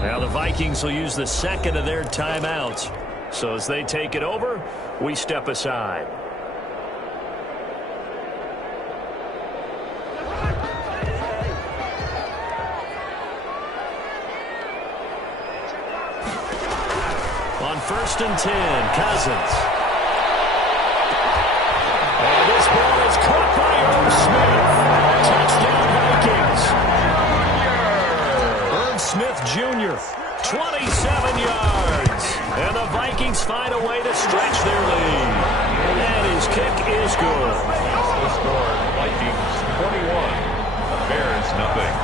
Now the Vikings will use the second of their timeouts. So as they take it over, we step aside. On 1st and 10, Cousins. And this ball is caught by Irv Smith. Touchdown, Vikings. Irv Smith Jr., 27 yards. And the Vikings find a way to stretch their lead. And his kick is good. The score, Vikings 21, Bears nothing.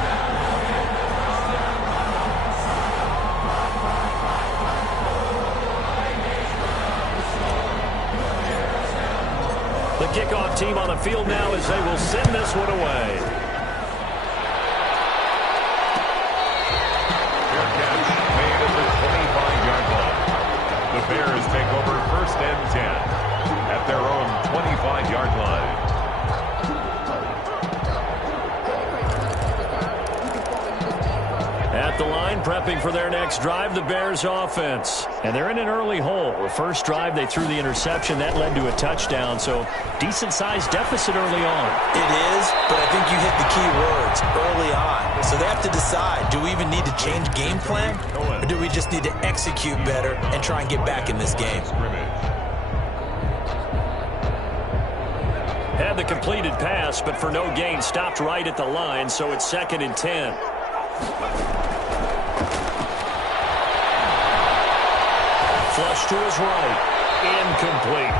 The kickoff team on the field now as they will send this one away. Fair catch made at the 25-yard line. The Bears take over 1st and 10 at their own 25-yard line. At the line, prepping for their next drive, the Bears offense. And they're in an early hole. The first drive, they threw the interception. That led to a touchdown, so decent-sized deficit early on. It is, but I think you hit the key words, early on. So they have to decide, do we even need to change game plan, or do we just need to execute better and try and get back in this game? Had the completed pass, but for no gain, stopped right at the line, so it's 2nd and 10. Flush to his right. Incomplete.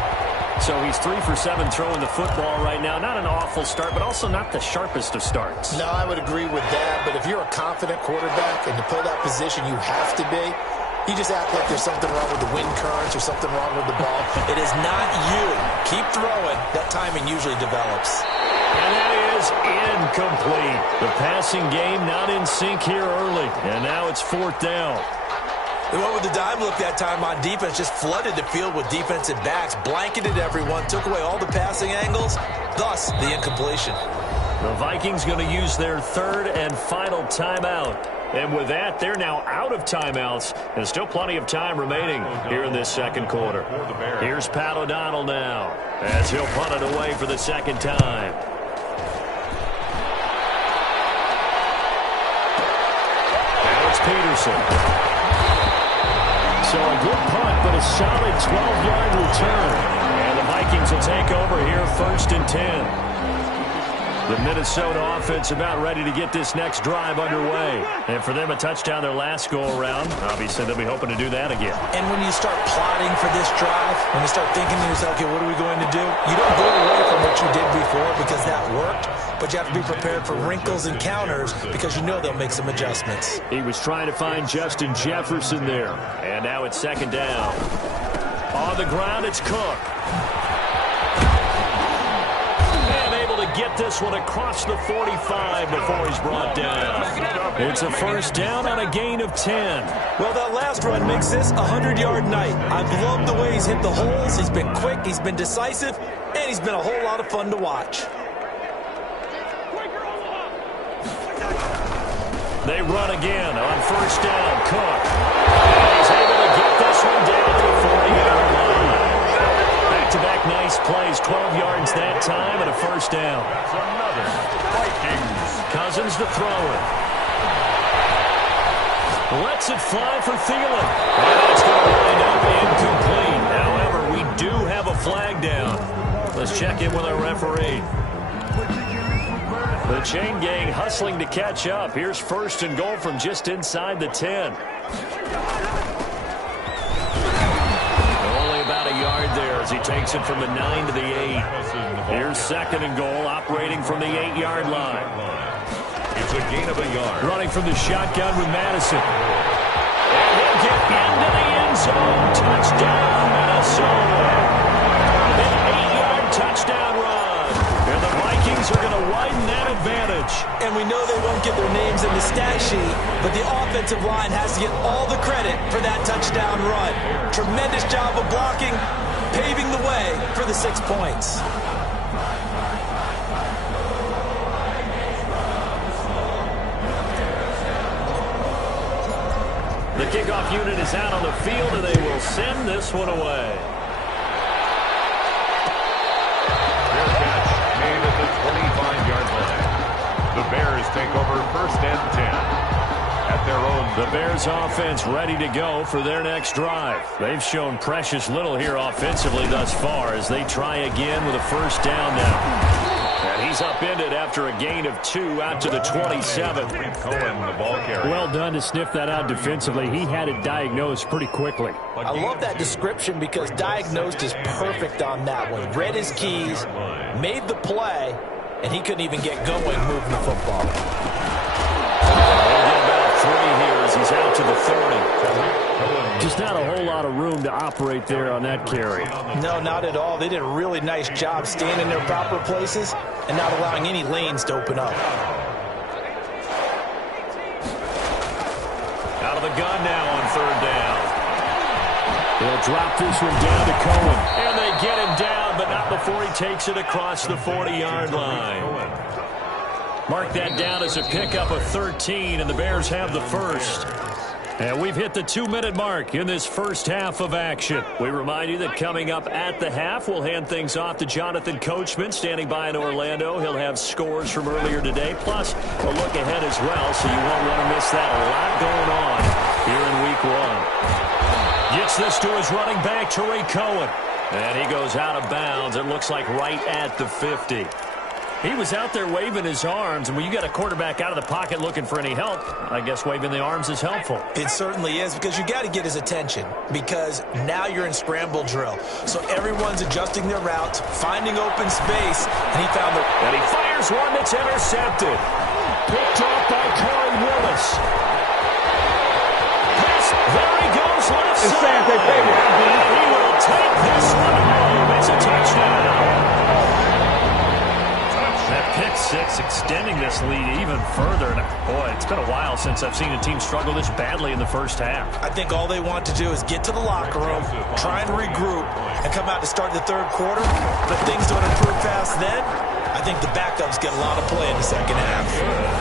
So he's 3 for 7 throwing the football right now. Not an awful start, but also not the sharpest of starts. No, I would agree with that. But if you're a confident quarterback and to play that position, you have to be. You just act like there's something wrong with the wind currents or something wrong with the ball. It is not you. Keep throwing. That timing usually develops. And that is incomplete. The passing game not in sync here early. And now it's 4th down. They went with the dime look that time on defense, just flooded the field with defensive backs, blanketed everyone, took away all the passing angles, thus the incompletion. The Vikings going to use their 3rd and final timeout. And with that, they're now out of timeouts. And still plenty of time remaining here in this 2nd quarter. Here's Pat O'Donnell now as he'll punt it away for the 2nd time. Now it's Peterson. So a good punt, but a solid 12-yard return. And the Vikings will take over here 1st and 10. The Minnesota offense about ready to get this next drive underway. And for them, a touchdown their last go-around. Obviously, they'll be hoping to do that again. And when you start plotting for this drive, when you start thinking to yourself, okay, what are we going to do? You don't go away from what you did before because that worked, but you have to be prepared for wrinkles and counters because you know they'll make some adjustments. He was trying to find Justin Jefferson there. And now it's 2nd down. On the ground, it's Cook. Get this one across the 45 before he's brought down. It's a 1st down on a gain of 10. Well, that last run makes this a 100-yard night. I've loved the way he's hit the holes. He's been quick, he's been decisive, and he's been a whole lot of fun to watch. They run again on 1st down. Cook. And he's able to get this one down to the 40-yard line. Back-to-back nice plays, 12 yards that time and a 1st down. That's another Vikings. Cousins to throw it. Lets it fly for Thielen. And it's going to wind up incomplete. However, we do have a flag down. Let's check in with our referee. The chain gang hustling to catch up. Here's 1st and goal from just inside the 10. There as he takes it from the 9 to the 8. Here's 2nd and goal, operating from the 8-yard line. It's a gain of a yard. Running from the shotgun with Madison. And he'll get into the end zone. Touchdown, Minnesota. An 8-yard touchdown run. And the Vikings are going to widen that advantage. And we know they won't get their names in the stat sheet, but the offensive line has to get all the credit for that touchdown run. Tremendous job of blocking, paving the way for the 6 points. The kickoff unit is out on the field, and they will send this one away. Fair catch made at the 25-yard line. The Bears take over 1st and 10 at their own. The Bears offense ready to go for their next drive. They've shown precious little here offensively thus far as they try again with a 1st down now. And he's upended after a gain of 2 out to the 27. Cohen, the ball carrier. Well done to sniff that out defensively. He had it diagnosed pretty quickly. I love that description because diagnosed is perfect on that one. Read his keys, made the play, and he couldn't even get going moving the football. They'll get about 3 here as he's out to the 30. Just not a whole lot of room to operate there on that carry. No, not at all. They did a really nice job staying in their proper places and not allowing any lanes to open up. Out of the gun now on 3rd down. They'll drop this one down to Cohen. And they get him down, but not before he takes it across the 40-yard line. Mark that down as a pickup of 13, and the Bears have the 1st. And we've hit the 2-minute mark in this first half of action. We remind you that coming up at the half, we'll hand things off to Jonathan Coachman, standing by in Orlando. He'll have scores from earlier today, plus a look ahead as well, so you won't want to miss that. A lot going on here in Week 1. Gets this to his running back, Tariq Cohen. And he goes out of bounds. It looks like right at the 50. He was out there waving his arms, and when you got a quarterback out of the pocket looking for any help, I guess waving the arms is helpful. It certainly is, because you got to get his attention, because now you're in scramble drill. So everyone's adjusting their routes, finding open space, and he found the... And he fires one that's intercepted. Picked off by Corey Willis. Pass, there he goes, left side. He will take this one home. It's a touchdown. That pick six extending this lead even further. And boy, it's been a while since I've seen a team struggle this badly in the first half. I think all they want to do is get to the locker room, try and regroup, and come out to start the 3rd quarter. But things don't improve fast then. I think the backups get a lot of play in the 2nd half.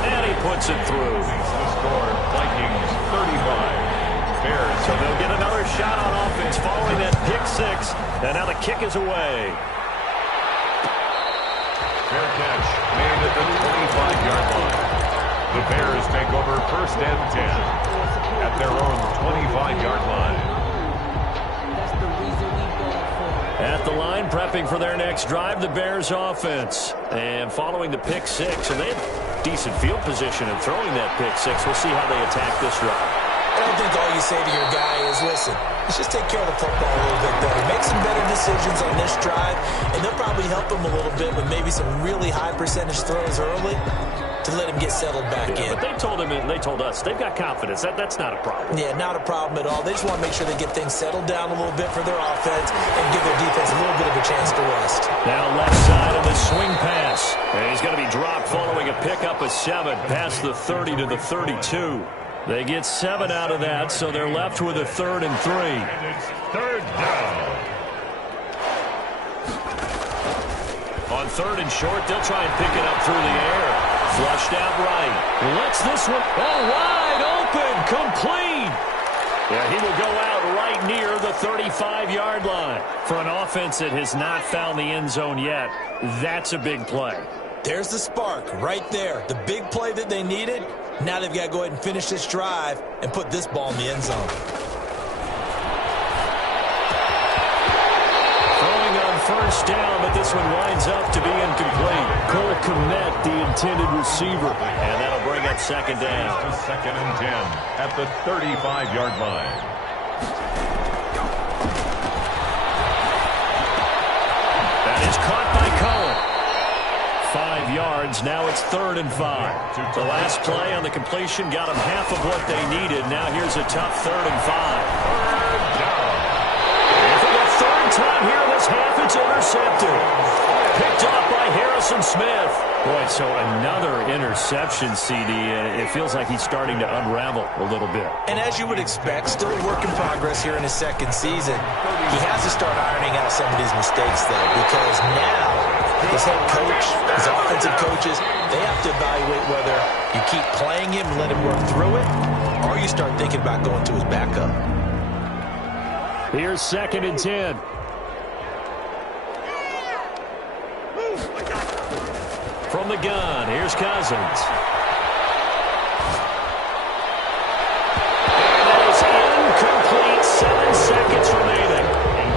And he puts it through. The score, Vikings 35. Bears. So they'll get another shot on offense following that pick six. And now the kick is away. Fair catch made at the 25-yard line. The Bears take over 1st and 10 at their own 25-yard line. At the line, prepping for their next drive, the Bears offense. And following the pick six, and they had decent field position in throwing that pick six. We'll see how they attack this drive. I don't think all you say to your guy is, listen, let's just take care of the football a little bit better. Make some better decisions on this drive, and they'll probably help him a little bit with maybe some really high percentage throws early to let him get settled back in. But they told him, and they told us, they've got confidence. That's not a problem. Yeah, not a problem at all. They just want to make sure they get things settled down a little bit for their offense and give their defense a little bit of a chance to rest. Now left side of the swing pass. And he's going to be dropped following a pickup of 7 past the 30 to the 32. They get 7 out of that, so they're left with a 3rd and 3. It's 3rd down. On 3rd and short, they'll try and pick it up through the air. Flushed out right. Lets this one wide open, complete. Yeah, he will go out right near the 35-yard line. For an offense that has not found the end zone yet, that's a big play. There's the spark right there. The big play that they needed. Now they've got to go ahead and finish this drive and put this ball in the end zone. Throwing on 1st down, but this one winds up to be incomplete. Cole Kmet, the intended receiver. And that'll bring up 2nd down. To 2nd and 10 at the 35-yard line. That is caught by Cohen. 5 yards. Now it's 3rd and 5. The last play on the completion got them half of what they needed. Now here's a tough 3rd and 5. 3rd down. And for the 3rd time here in this half, it's intercepted. Picked off by Harrison Smith. Boy, so another interception, CD, and it feels like he's starting to unravel a little bit. And as you would expect, still a work in progress here in his 2nd season. He has to start ironing out some of these mistakes, though, because now his head coach, his offensive coaches, they have to evaluate whether you keep playing him and let him work through it, or you start thinking about going to his backup. Here's 2nd and 10. From the gun, here's Cousins. And that is incomplete. 7 seconds remaining.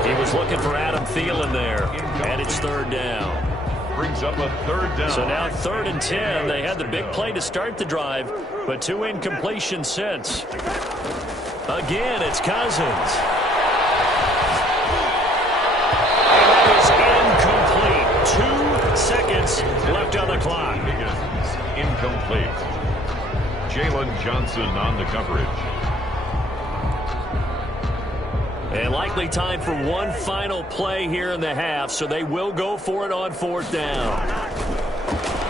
He was looking for Adam Thielen there. And it's 3rd down. Brings up a 3rd down. So now 3rd and 10. They had the big play to start the drive, but 2 incompletions since. Again, it's Cousins. And that is incomplete. 2 seconds left on the clock. Incomplete. Jalen Johnson on the coverage. And likely time for one final play here in the half, so they will go for it on 4th down.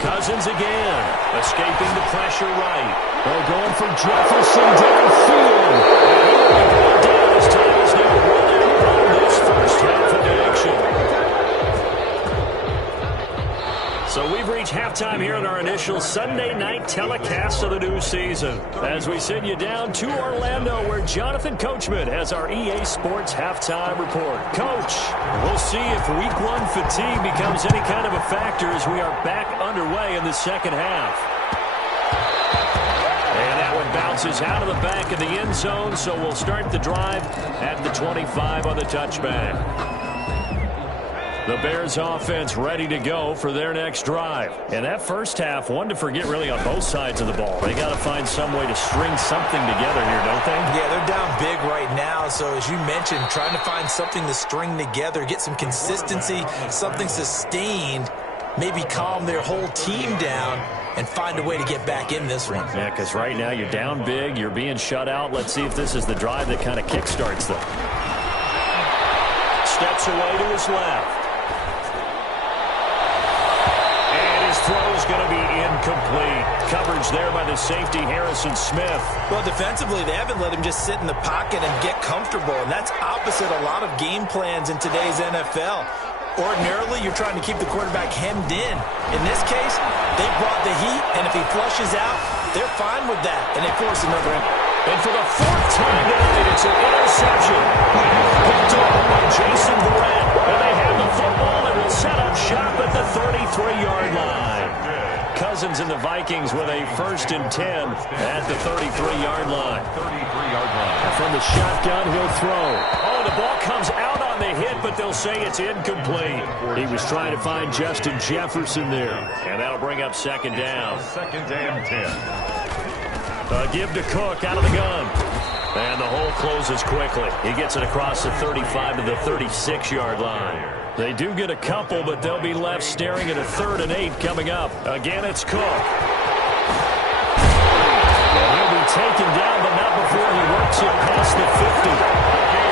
Cousins again, escaping the pressure right. They're going for Jefferson downfield. And he will go down as time is now running on this first half of action. So we've reached halftime here in our initial Sunday night telecast of the new season. As we send you down to Orlando, where Jonathan Coachman has our EA Sports halftime report. Coach, we'll see if Week 1 fatigue becomes any kind of a factor as we are back underway in the second half. And that one bounces out of the back of the end zone, so we'll start the drive at the 25 on the touchback. The Bears offense ready to go for their next drive. And that first half, one to forget really on both sides of the ball. They got to find some way to string something together here, don't they? Yeah, they're down big right now. So as you mentioned, trying to find something to string together, get some consistency, something sustained, maybe calm their whole team down and find a way to get back in this one. Yeah, because right now you're down big, you're being shut out. Let's see if this is the drive that kind of kickstarts them. Steps away to his left. Throw is going to be incomplete. Coverage there by the safety, Harrison Smith. Well, defensively, they haven't let him just sit in the pocket and get comfortable, and that's opposite a lot of game plans in today's NFL. Ordinarily, you're trying to keep the quarterback hemmed in. In this case, they brought the heat, and if he flushes out, they're fine with that, and they force another in. And for the 4th time tonight, it's an interception. Picked up by Jason Verrett. And they have the football and will set up shop at the 33-yard line. Cousins and the Vikings with a 1st and 10 at the 33-yard line. 33-yard line. From the shotgun, he'll throw. Oh, the ball comes out on the hit, but they'll say it's incomplete. He was trying to find Justin Jefferson there. And that'll bring up 2nd down. 2nd and 10. Give to Cook out of the gun. And the hole closes quickly. He gets it across the 35 to the 36-yard line. They do get a couple, but they'll be left staring at a 3rd and 8 coming up. Again, it's Cook. And he'll be taken down, but not before he works it past the 50.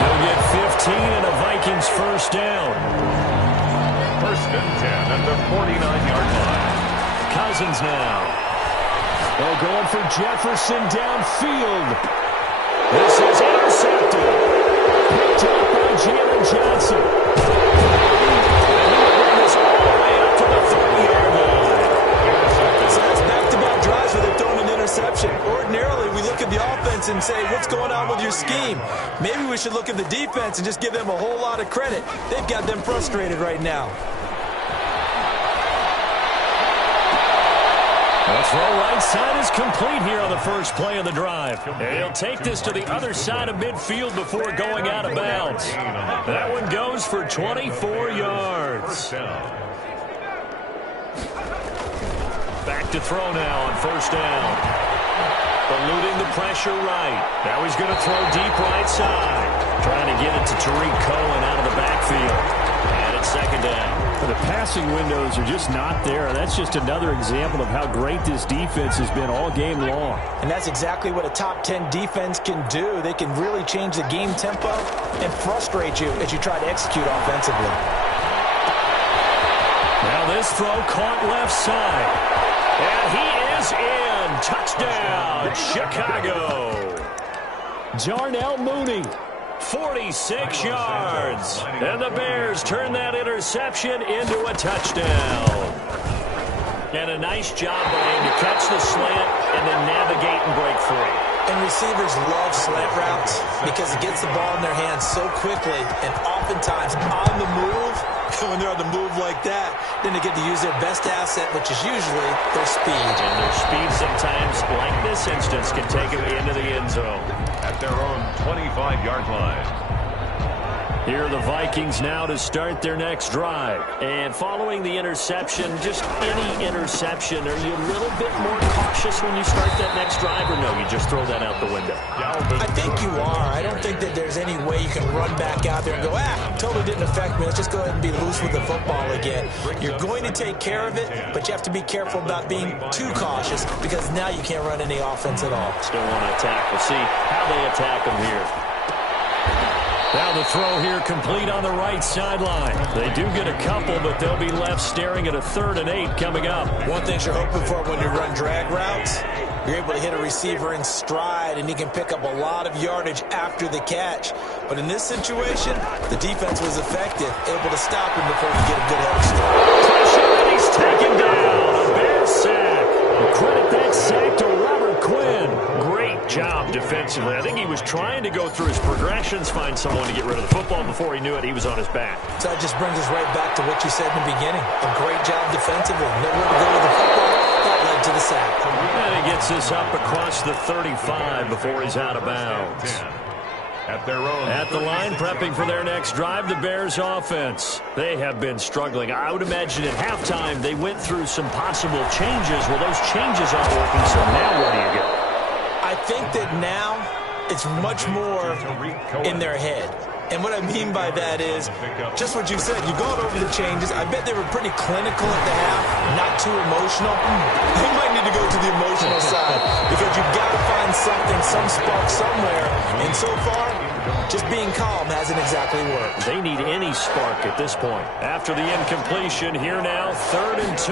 He'll get 15 and a Vikings 1st down. 1st and 10 at the 49-yard line. Cousins now. They're going for Jefferson downfield. This is intercepted. Picked up by Jalen Johnson. And he'll bring this all the way up to the 30-yard line. So that's back-to-back drives where they've thrown an interception. Ordinarily, we look at the offense and say, what's going on with your scheme? Maybe we should look at the defense and just give them a whole lot of credit. They've got them frustrated right now. The throw right side is complete here on the first play of the drive. And he'll take this to the other side of midfield before going out of bounds. That one goes for 24 yards. Back to throw now on 1st down. Eluding the pressure right. Now he's going to throw deep right side. Trying to get it to Tariq Cohen out of the backfield. And it's 2nd down. The passing windows are just not there. That's just another example of how great this defense has been all game long. And that's exactly what a top 10 defense can do. They can really change the game tempo and frustrate you as you try to execute offensively. Now this throw caught left side. And he is in. Touchdown, Chicago. Jarnell Mooney. 46 yards. And the Bears turn that interception into a touchdown. And a nice job by him to catch the slant and then navigate and break free. And receivers love slant routes because it gets the ball in their hands so quickly and oftentimes on the move. When they're on the move like that, then they get to use their best asset, which is usually their speed. And their speed sometimes, like this instance, can take them into the end zone. At their own 25-yard line. Here are the Vikings now to start their next drive. And following the interception, just any interception, are you a little bit more cautious when you start that next drive, or no, you just throw that out the window? I think you are. I don't think that there's any way you can run back out there and go, totally didn't affect me. Let's just go ahead and be loose with the football again. You're going to take care of it, but you have to be careful about being too cautious because now you can't run any offense at all. Still want to attack. We'll see how they attack them here. Now the throw here complete on the right sideline. They do get a couple, but they'll be left staring at a 3rd and 8 coming up. One thing you're hoping for when you run drag routes, you're able to hit a receiver in stride, and he can pick up a lot of yardage after the catch. But in this situation, the defense was effective, able to stop him before he get a good head of start. Pressure, and he's taken down. A Bears sack. Credit that sack to Robert Quinn. Great job defensively. I think he was trying to go through his progressions, find someone to get rid of the football. Before he knew it, he was on his back. So that just brings us right back to what you said in the beginning. A great job defensively. Nowhere to go with the football. That led to the sack. And he gets this up across the 35 before he's out of bounds. At the line, prepping for their next drive, the Bears offense. They have been struggling. I would imagine at halftime they went through some possible changes. Well, those changes aren't working, so now what do you get? I think that now it's much more in their head. And what I mean by that is just what you said. You've gone over the changes. I bet they were pretty clinical at the half, not too emotional. They might need to go to the emotional side because you've got to find something, some spark somewhere. And so far, just being calm hasn't exactly worked. They need any spark at this point. After the incompletion, here now, 3rd and 2.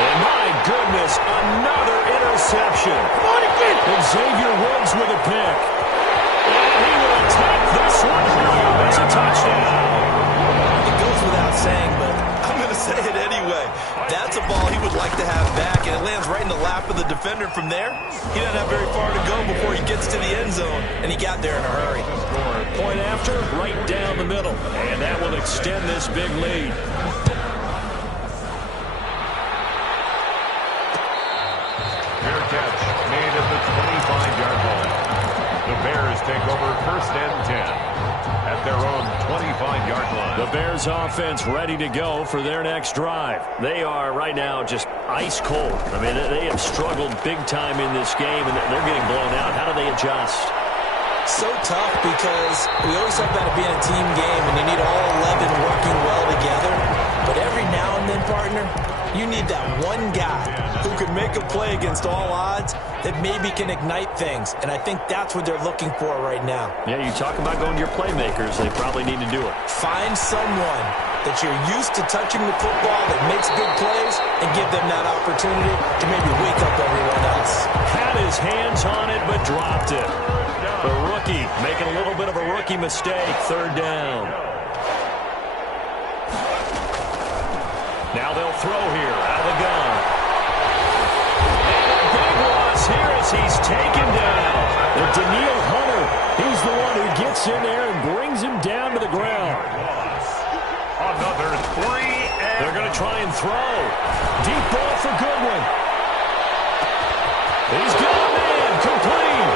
And my goodness, another interception. Xavier Woods with a pick. And he will attack this one home. It's a touchdown. It goes without saying, but I'm going to say it anyway. That's a ball he would like to have back, and it lands right in the lap of the defender from there. He doesn't have very far to go before he gets to the end zone, and he got there in a hurry. Point after, right down the middle. And that will extend this big lead. Fair catch made at the 25-yard line. The Bears take over 1st and 10 at their own 25-yard line. The Bears offense ready to go for their next drive. They are right now just ice cold. I mean, they have struggled big time in this game, and they're getting blown out. How do they adjust? So tough because we always talk about it being a team game, and you need all 11 working well together. But every now and then, partner, you need that one guy who can make a play against all odds that maybe can ignite things. And I think that's what they're looking for right now. Yeah, you talk about going to your playmakers. They probably need to do it. Find someone that you're used to touching the football that makes big plays and give them that opportunity to maybe wake up everyone else. Had his hands on it, but dropped it. The rookie making a little bit of a rookie mistake. 3rd down. Now they'll throw here out of the gun. And a big loss here as he's taken down. The Daniil Hunter, he's the one who gets in there and brings him down to the ground. Another 3. They're going to try and throw. Deep ball for Goodwin. He's got a man. Complete.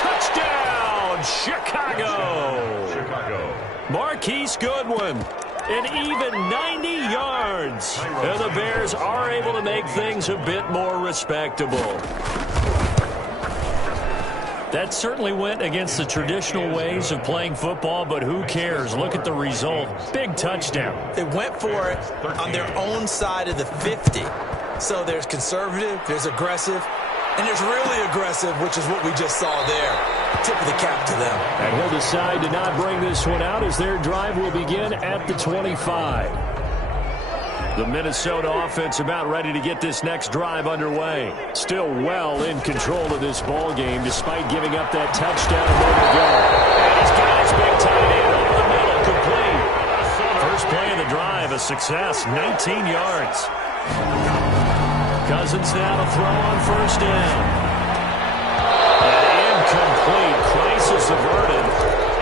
Touchdown, Chicago. Marquise Goodwin. An even 90 yards. And the Bears are able to make things a bit more respectable. That certainly went against the traditional ways of playing football, but who cares? Look at the result. Big touchdown. They went for it on their own side of the 50. So there's conservative, there's aggressive, and there's really aggressive, which is what we just saw there. Tip of the cap to them. And he'll decide to not bring this one out as their drive will begin at the 25. The Minnesota offense about ready to get this next drive underway. Still well in control of this ball game despite giving up that touchdown a moment ago. And he's got his big tight end over the middle, complete. First play of the drive, a success, 19 yards. Cousins now to throw on first down. And incomplete. Crisis averted.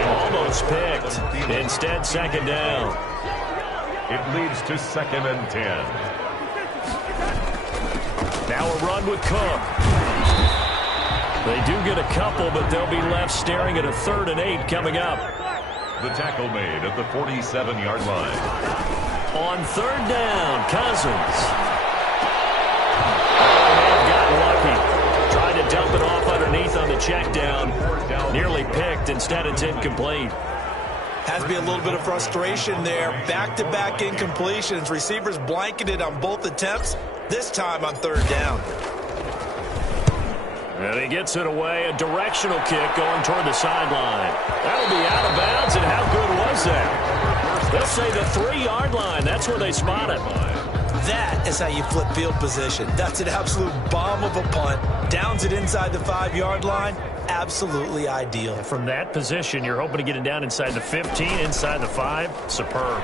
Almost picked. Instead, second down. It leads to 2nd and 10. Now a run with Cook. They do get a couple, but they'll be left staring at a 3rd and 8 coming up. The tackle made at the 47-yard line. On 3rd down, Cousins. Oh, got lucky. Tried to dump it off underneath on the check down. Nearly picked. Instead, it's incomplete. Has to be a little bit of frustration there. Back-to-back incompletions. Receivers blanketed on both attempts, this time on 3rd down. And he gets it away. A directional kick going toward the sideline. That'll be out of bounds, and how good was that? They'll say the 3-yard line. That's where they spot it. That is how you flip field position. That's an absolute bomb of a punt. Downs it inside the 5-yard line. Absolutely ideal. From that position, you're hoping to get it down inside the 15, inside the 5. Superb.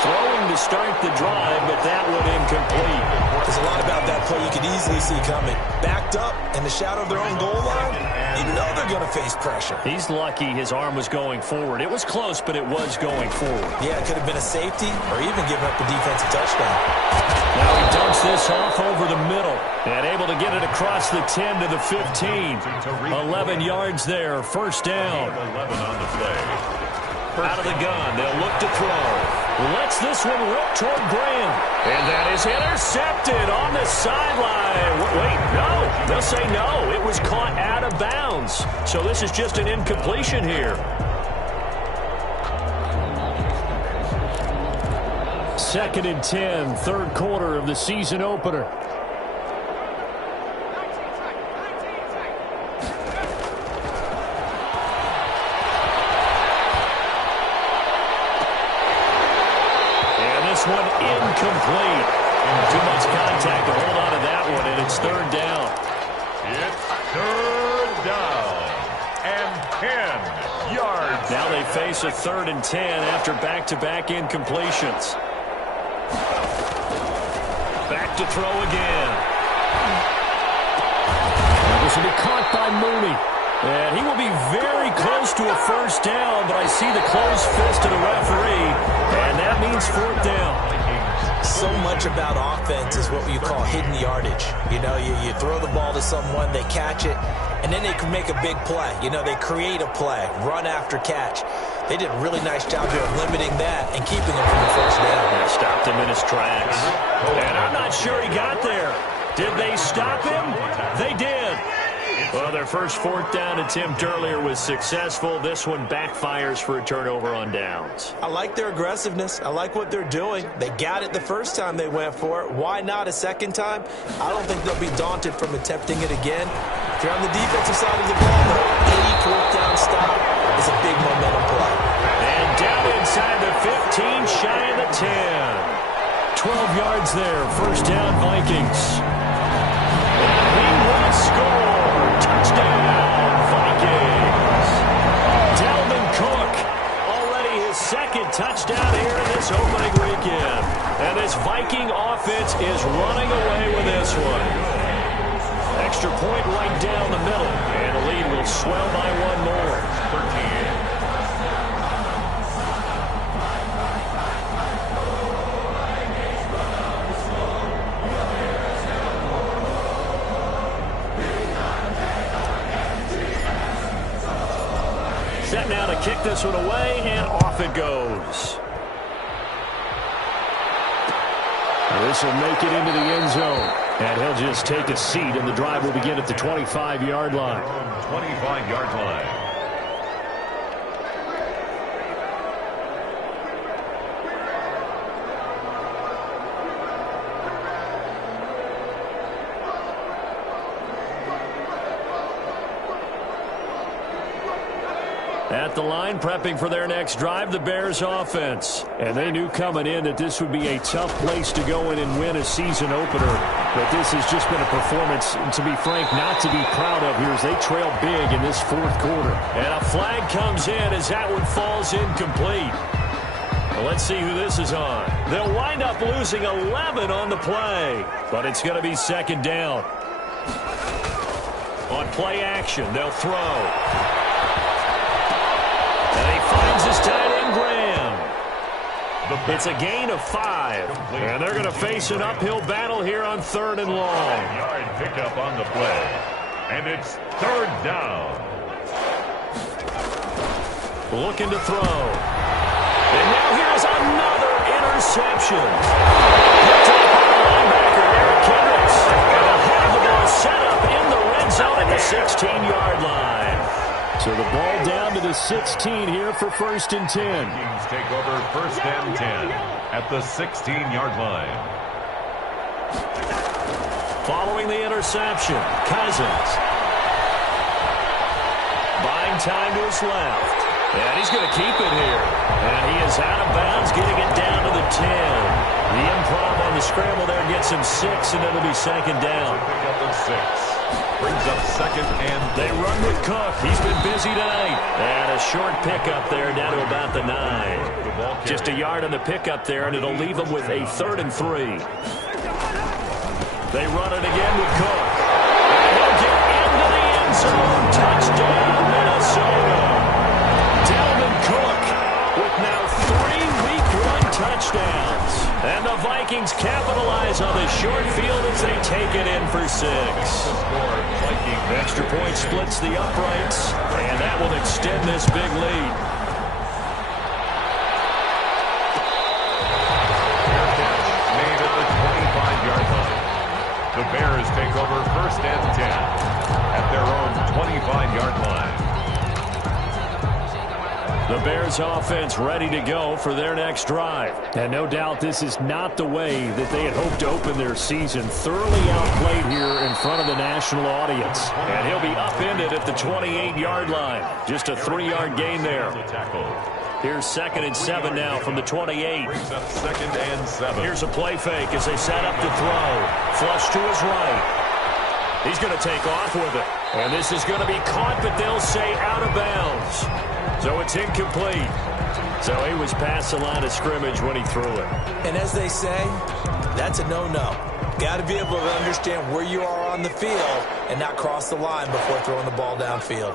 Throwing to start the drive, but that one incomplete. There's a lot about that play you could easily see coming. Backed up in the shadow of their own goal line, you know they're going to face pressure. He's lucky his arm was going forward. It was close, but it was going forward. Yeah, it could have been a safety or even giving up a defensive touchdown. Now he dumps this off over the middle and able to get it across the 10 to the 15. 11 yards there, first down. 11 on the play. Out of the gun, they'll look to throw. Lets this one rip toward Graham. And that is intercepted on the sideline. Wait, no. They'll say no. It was caught out of bounds. So this is just an incompletion here. 2nd and 10, 3rd quarter of the season opener. One incomplete. Too much contact to hold on to that one, and it's 3rd down. It's 3rd down and 10 yards. Now they face a 3rd and 10 after back-to-back incompletions. Back to throw again. This will be caught by Mooney. And he will be very close to a first down, but I see the closed fist of the referee, and that means 4th down. So much about offense is what you call hidden yardage. You know, you throw the ball to someone, they catch it, and then they can make a big play. You know, they create a play, run after catch. They did a really nice job here of limiting that and keeping him from the first down. They stopped him in his tracks. And I'm not sure he got there. Did they stop him? They did. Well, their first 4th down attempt earlier was successful. This one backfires for a turnover on downs. I like their aggressiveness. I like what they're doing. They got it the first time they went for it. Why not a second time? I don't think they'll be daunted from attempting it again. If you're on the defensive side of the ball, though, any 4th down stop is a big momentum play. And down inside the 15, shy of the 10. 12 yards there, first down Vikings. And he will score. Touchdown, Vikings. Dalvin Cook, already his 2nd touchdown here in this opening weekend. And this Viking offense is running away with this one. Extra point right down the middle. And the lead will swell by 1 more. 13. Set now to kick this one away, and off it goes. This will make it into the end zone. And he'll just take a seat, and the drive will begin at the 25-yard line. 25-yard line. At the line, prepping for their next drive, the Bears offense. And they knew coming in that this would be a tough place to go in and win a season opener. But this has just been a performance, to be frank, not to be proud of here as they trail big in this 4th quarter. And a flag comes in as that one falls incomplete. Well, let's see who this is on. They'll wind up losing 11 on the play, but it's going to be second down. On play action, they'll throw. And he finds his tight end, Graham. It's a gain of 5, and they're going to face an uphill battle here on 3rd and long. Yard pickup on the play, and it's 3rd down. Looking to throw. And now here's another interception. Picked up by the linebacker, Eric Kendricks. And they'll have the ball set up in the red zone at the 16-yard line. So the ball down to the 16 here for 1st and 10. Vikings take over 1st and 10 at the 16-yard line. Following the interception, Cousins. Buying time to his left. And he's going to keep it here. And he is out of bounds, getting it down to the 10. The improv on the scramble there gets him 6, and it'll be second down. Pick up of 6. Brings up 2nd and they run with Cook. He's been busy tonight. And a short pickup there down to about the 9. Just a yard on the pickup there, and it'll leave them with a 3rd and 3. They run it again with Cook. And he'll get into the end zone. Touchdown, Minnesota. Dalvin Cook with now 3 Week 1 touchdowns. And the Vikings capitalize on the short field as they take it in for 6. Extra point splits the uprights, and that will extend this big lead. Made at the 25-yard line. The Bears take over 1st and 10 at their own 25-yard line. The Bears offense ready to go for their next drive. And no doubt this is not the way that they had hoped to open their season. Thoroughly outplayed here in front of the national audience. And he'll be upended at the 28-yard line. Just a 3-yard gain there. Here's 2nd and 7 now from the 28. Brings up 2nd and 7. Here's a play fake as they set up to throw. Flush to his right. He's going to take off with it. And this is going to be caught, but they'll say out of bounds. So it's incomplete. So he was past the line of scrimmage when he threw it. And as they say, that's a no-no. Got to be able to understand where you are on the field and not cross the line before throwing the ball downfield.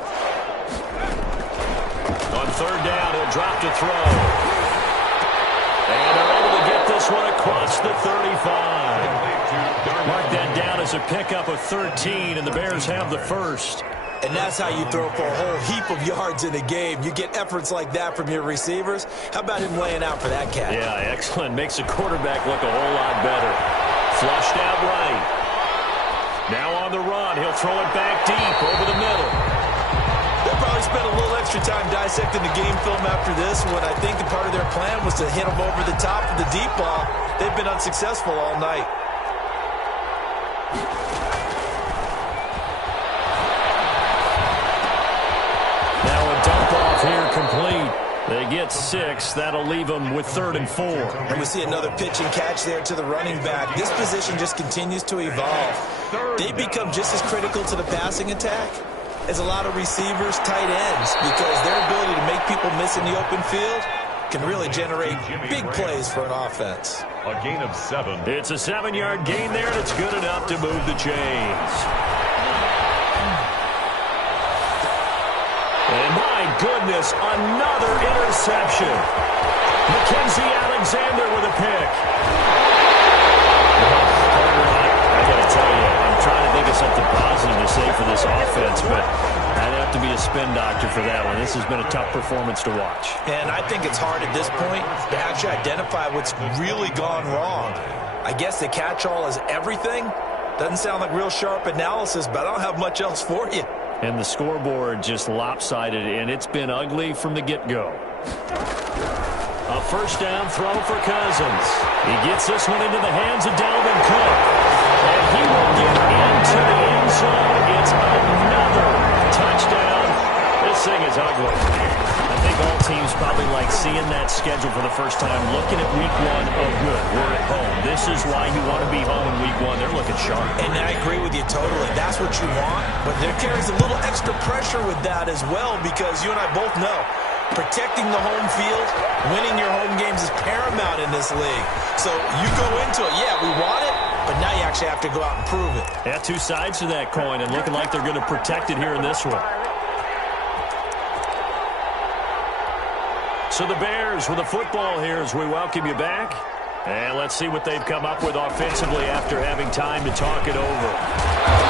On 3rd down, he'll drop to throw. And they're able to get this one across the 35. Mark that down as a pickup of 13, and the Bears have the 1st. And that's how you throw for a whole heap of yards in a game. You get efforts like that from your receivers. How about him laying out for that cat? Yeah, excellent. Makes the quarterback look a whole lot better. Flushed out right. Now on the run. He'll throw it back deep over the middle. They'll probably spend a little extra time dissecting the game film after this when I think the part of their plan was to hit them over the top of the deep ball. They've been unsuccessful all night. Here complete. They get 6. That'll leave them with 3rd and 4. And we see another pitch and catch there to the running back. This position just continues to evolve. They become just as critical to the passing attack as a lot of receivers, tight ends, because their ability to make people miss in the open field can really generate big plays for an offense. A gain of 7. It's a 7-yard gain there, and it's good enough to move the chains. And my goodness, another interception. Mackenzie Alexander with a pick. I got to tell you, I'm trying to think of something positive to say for this offense, but I'd have to be a spin doctor for that one. This has been a tough performance to watch. And I think it's hard at this point to actually identify what's really gone wrong. I guess the catch-all is everything. Doesn't sound like real sharp analysis, but I don't have much else for you. And the scoreboard just lopsided, and it's been ugly from the get-go. A 1st down throw for Cousins. He gets this one into the hands of Dalvin Cook. And he will get into the end zone. It's another touchdown. This thing is ugly. I think all teams probably like seeing that schedule for the first time, looking at week 1. Oh, good, we're at home. This is why you want to be home in week 1. They're looking sharp. And I agree with you totally. That's what you want. But there carries a little extra pressure with that as well, because you and I both know Protecting the home field, winning your home games is paramount in this league. So you go into it, yeah, we want it, but now you actually have to go out and prove it. Yeah, two sides to that coin, and looking like they're going to protect it here in this one. So the Bears with the football here as we welcome you back. And let's see what they've come up with offensively after having time to talk it over.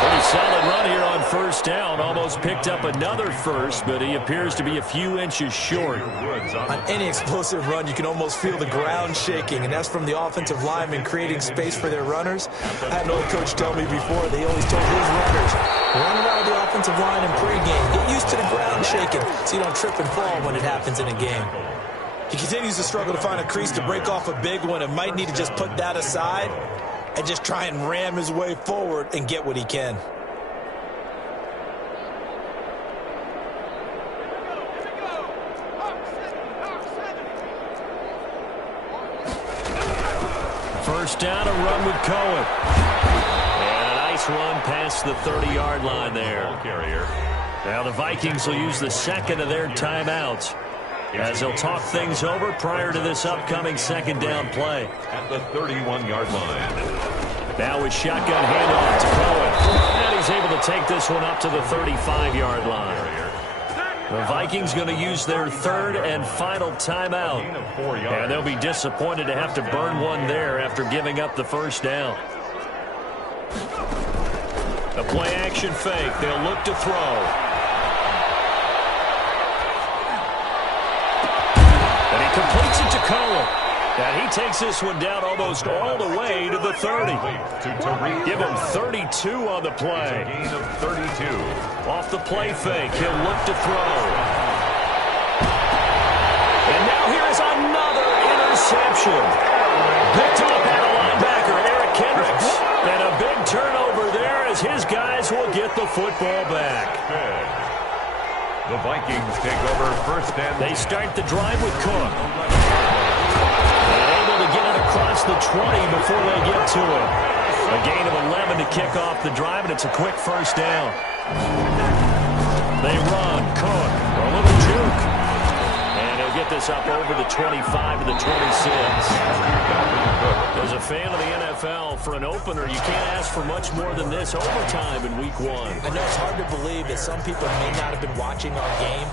Pretty solid run here on first down. Almost picked up another first, but he appears to be a few inches short. On any explosive run, you can almost feel the ground shaking, and that's from the offensive linemen creating space for their runners. I had an old coach tell me before, they always told his runners, run around the offensive line in pregame. Get used to the ground shaking so you don't trip and fall when it happens in a game. He continues to struggle to find a crease to break off a big one and might need to just put that aside and just try and ram his way forward and get what he can. First down, a run with Cohen. And a nice run past the 30-yard line there. Now the Vikings will use the second of their timeouts as they'll talk things over prior to this upcoming second down play. At the 31-yard line. Now with shotgun handoff to Cohen. And he's able to take this one up to the 35-yard line. The Vikings going to use their third and final timeout. And they'll be disappointed to have to burn one there after giving up the first down. The play action fake. They'll look to throw. And he completes it to Cohen. And he takes this one down almost all the way to the 30. Give him 32 on the play. Gain of 32. Off the play fake, he'll look to throw. And now here is another interception. Picked up by the linebacker, Eric Kendricks. And a big turnover there as his guys will get the football back. The Vikings take over first and they start the drive with Cook. And able to get it across the 20 before they get to it. A gain of 11 to kick off the drive, and it's a quick first down. They run. Cook, a little juke. And he'll get this up over the 25 to the 26. As a fan of the NFL, for an opener, you can't ask for much more than this overtime in week one. I know it's hard to believe that some people may not have been watching our game,